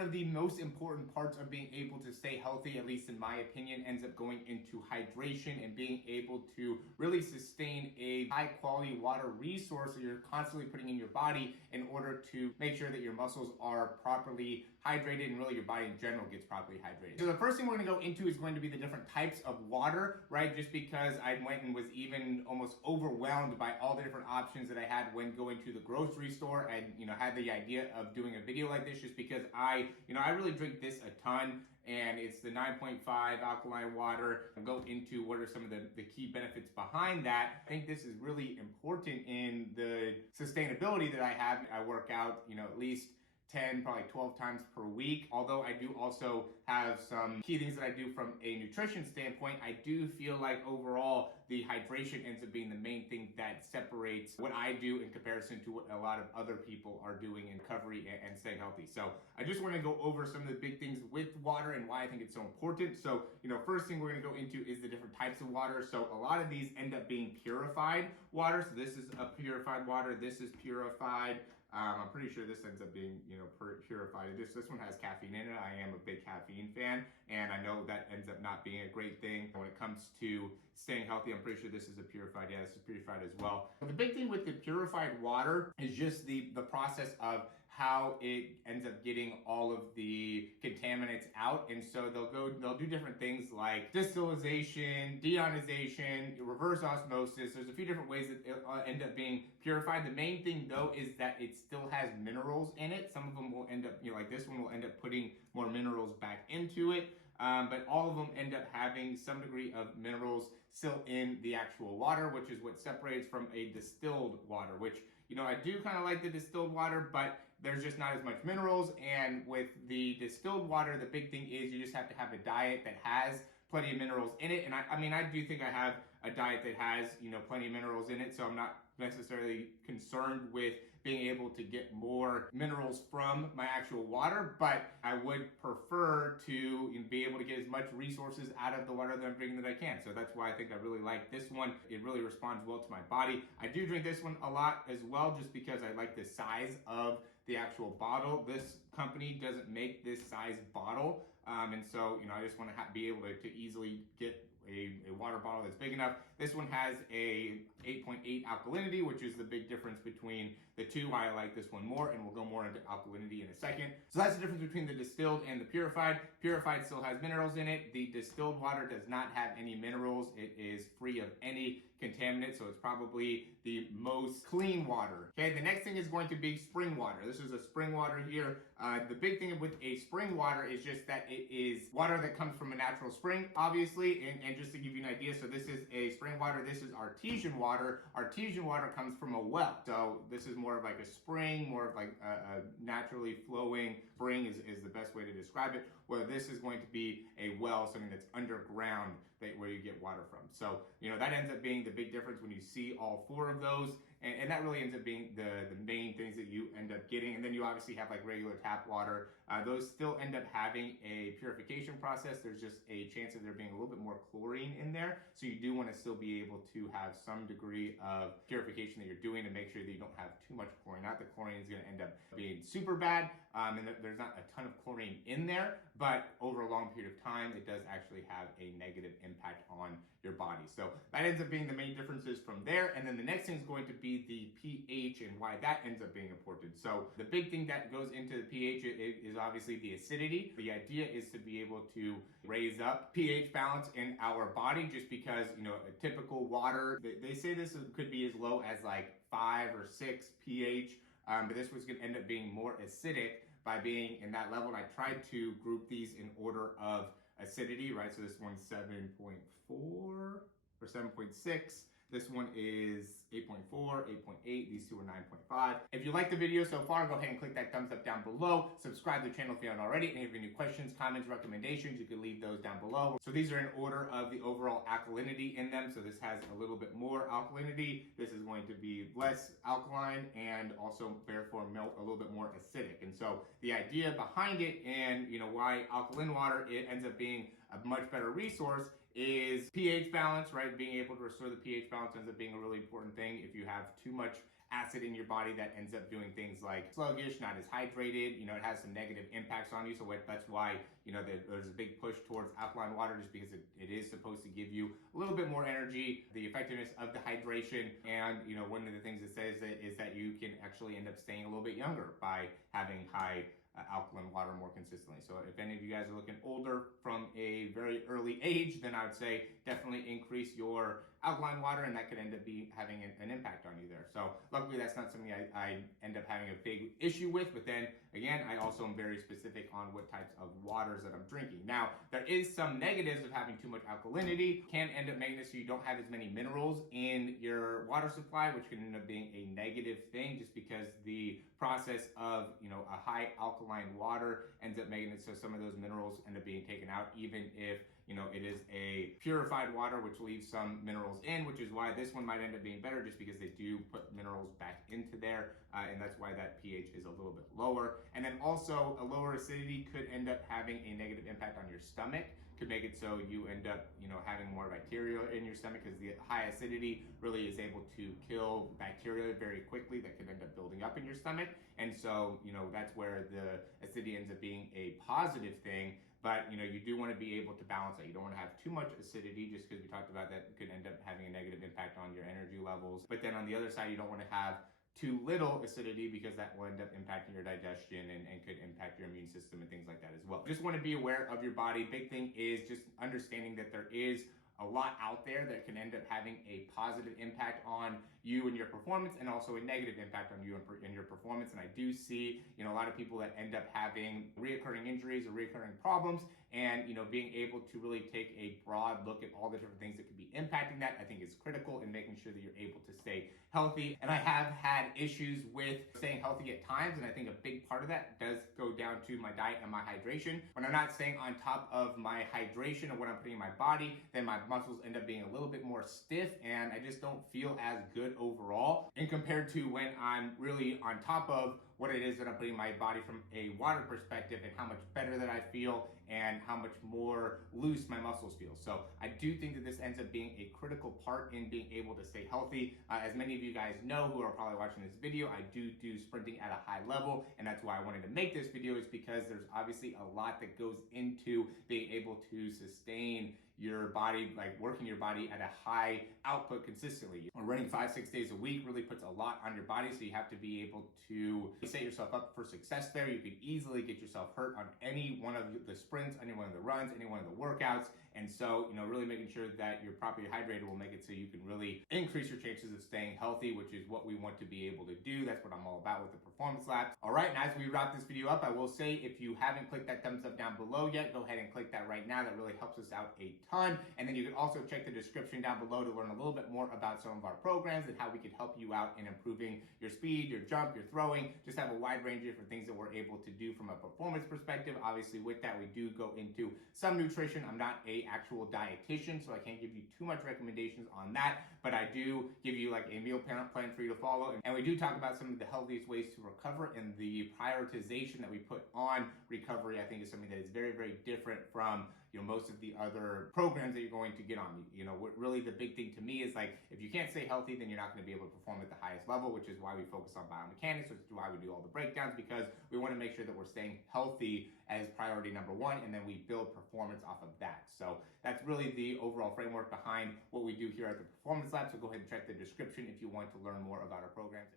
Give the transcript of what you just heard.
one of the most important parts of being able to stay healthy, at least in my opinion, ends up going into hydration and being able to really sustain a high quality water resource that you're constantly putting in your body in order to make sure that your muscles are properly hydrated and really your body in general gets properly hydrated. So the first thing we're going to go into is going to be the different types of water, right? Just because I went and was even almost overwhelmed by all the different options that I had when going to the grocery store. I, had the idea of doing a video like this just because I really drink this a ton, and it's the 9.5 alkaline water. I'll go into what are some of the key benefits behind that. I think this is really important in the sustainability that I have. I work out, at least 10, probably 12 times per week. Although I do also have some key things that I do from a nutrition standpoint, I do feel like overall the hydration ends up being the main thing that separates what I do in comparison to what a lot of other people are doing in recovery and staying healthy. So I just want to go over some of the big things with water and why I think it's so important. So, first thing we're going to go into is the different types of water. So a lot of these end up being purified water. So this is a purified water. This is purified. I'm pretty sure this ends up being, purified. This one has caffeine in it. I am a big caffeine fan, and I know that ends up not being a great thing when it comes to staying healthy. I'm pretty sure this is a purified. Yeah, this is purified as well. But the big thing with the purified water is just the process of how it ends up getting all of the contaminants out. And so they'll do different things like distillation, deionization, reverse osmosis. There's a few different ways that it'll end up being purified. The main thing though is that it still has minerals in it. Some of them will end up, like this one will end up putting more minerals back into it. But all of them end up having some degree of minerals still in the actual water, which is what separates from a distilled water, which, I do kind of like the distilled water, but there's just not as much minerals. And with the distilled water, the big thing is you just have to have a diet that has plenty of minerals in it. And I do think I have a diet that has, plenty of minerals in it. So I'm not necessarily concerned with being able to get more minerals from my actual water, but I would prefer to be able to get as much resources out of the water that I'm drinking that I can. So that's why I think I really like this one. It really responds well to my body. I do drink this one a lot as well, just because I like the size of the actual bottle. This company doesn't make this size bottle. And so, I just want to be able to easily get a water bottle that's big enough. This one has a 8.8 alkalinity, which is the big difference between the two. I like this one more, and we'll go more into alkalinity in a second. So that's the difference between the distilled and the purified. Purified still has minerals in it. The distilled water does not have any minerals. It is free of any contaminant, so it's probably the most clean water. Okay, the next thing is going to be spring water. This is a spring water here. The big thing with a spring water is just that it is water that comes from a natural spring, obviously, and just to give you an idea, so this is a spring water, this is artesian water. Artesian water comes from a well. So this is more of like a spring, more of like a naturally flowing spring is the best way to describe it, where this is going to be a well, something that's underground where you get water from. So, that ends up being the big difference when you see all four of those. And that really ends up being the main things that you end up getting. And then you obviously have like regular tap water. Those still end up having a purification process. There's just a chance of there being a little bit more chlorine in there. So you do want to still be able to have some degree of purification that you're doing to make sure that you don't have too much chlorine. Not that chlorine is going to end up being super bad. And there's not a ton of chlorine in there, but over a long period of time, it does actually have a negative impact on your body. So that ends up being the main differences from there. And then the next thing is going to be the pH and why that ends up being important. So the big thing that goes into the pH is obviously the acidity. The idea is to be able to raise up pH balance in our body, just because, a typical water, they say this could be as low as like 5 or 6 pH, but this was going to end up being more acidic by being in that level. And I tried to group these in order of acidity, right? So this one's 7.4 or 7.6. This one is 8.4, 8.8. These two are 9.5. If you like the video so far, go ahead and click that thumbs up down below. Subscribe to the channel if you haven't already. And if you have any questions, comments, recommendations, you can leave those down below. So these are in order of the overall alkalinity in them. So this has a little bit more alkalinity. This is going to be less alkaline and also therefore a little bit more acidic. And so the idea behind it and why alkaline water, it ends up being a much better resource is pH balance, right? Being able to restore the pH balance ends up being a really important thing. If you have too much acid in your body that ends up doing things like sluggish, not as hydrated. You know, it has some negative impacts on you. So that's why, you know, there's a big push towards alkaline water, just because it is supposed to give you a little bit more energy, the effectiveness of the hydration. And, you know, one of the things it says is that you can actually end up staying a little bit younger by having high alkaline water more consistently. So if any of you guys are looking older from a very early age, then I would say definitely increase your alkaline water, and that could end up having an impact on you there. So luckily that's not something I end up having a big issue with, but then again, I also am very specific on what types of waters that I'm drinking. Now, there is some negatives of having too much alkalinity. Can end up making it so you don't have as many minerals in your water supply, which can end up being a negative thing, just because the process of, you know, a high alkaline water ends up making it so some of those minerals end up being taken out, even if, you know, it is a purified water, which leaves some minerals in, which is why this one might end up being better, just because they do put minerals back into there, and that's why that pH is a little bit lower. And then also a lower acidity could end up having a negative impact on your stomach. Could make it so you end up, you know, having more bacteria in your stomach, because the high acidity really is able to kill bacteria very quickly that could end up building up in your stomach. And so, you know, that's where the acidity ends up being a positive thing. But, you know, you do want to be able to balance that. You don't want to have too much acidity, just because we talked about that could end up having a negative impact on your energy levels. But then on the other side, you don't want to have too little acidity, because that will end up impacting your digestion and could impact your immune system and things like that as well. Just want to be aware of your body. Big thing is just understanding that there is a lot out there that can end up having a positive impact on you and your performance, and also a negative impact on you and your performance. And I do see, you know, a lot of people that end up having reoccurring injuries or reoccurring problems, and, you know, being able to really take a broad look at all the different things that could be impacting that, I think is critical in making sure that you're able to stay healthy. And I have had issues with staying healthy at times, and I think a big part of that does go down to my diet and my hydration. When I'm not staying on top of my hydration and what I'm putting in my body, then my muscles end up being a little bit more stiff, and I just don't feel as good overall. And compared to when I'm really on top of what it is that I'm putting in my body from a water perspective, and how much better that I feel, and how much more loose my muscles feel. So I do think that this ends up being a critical part in being able to stay healthy. As many of you guys know who are probably watching this video, I do sprinting at a high level, and that's why I wanted to make this video, is because there's obviously a lot that goes into being able to sustain your body, like working your body at a high output consistently. Running 5-6 days a week really puts a lot on your body, so you have to be able to set yourself up for success there. You could easily get yourself hurt on any one of the sprints, any one of the runs, any one of the workouts. And so, you know, really making sure that you're properly hydrated will make it so you can really increase your chances of staying healthy, which is what we want to be able to do. That's what I'm all about with the Performance Labs. All right, and as we wrap this video up, I will say, if you haven't clicked that thumbs up down below yet, go ahead and click that right now. That really helps us out a ton. And then you can also check the description down below to learn a little bit more about some of our programs and how we can help you out in improving your speed, your jump, your throwing. Just have a wide range of different things that we're able to do from a performance perspective. Obviously, with that, we do go into some nutrition. I'm not an actual dietitian, so I can't give you too much recommendations on that, but I do give you like a meal plan for you to follow. And we do talk about some of the healthiest ways to recover, and the prioritization that we put on recovery, I think, is something that is very, very different from, you know, most of the other programs that you're going to get on. You know, what really the big thing to me is, like, if you can't stay healthy, then you're not going to be able to perform at the highest level, which is why we focus on biomechanics, which is why we do all the breakdowns, because we want to make sure that we're staying healthy as priority number one, and then we build performance off of that. So that's really the overall framework behind what we do here at the Performance Lab. So go ahead and check the description if you want to learn more about our programs.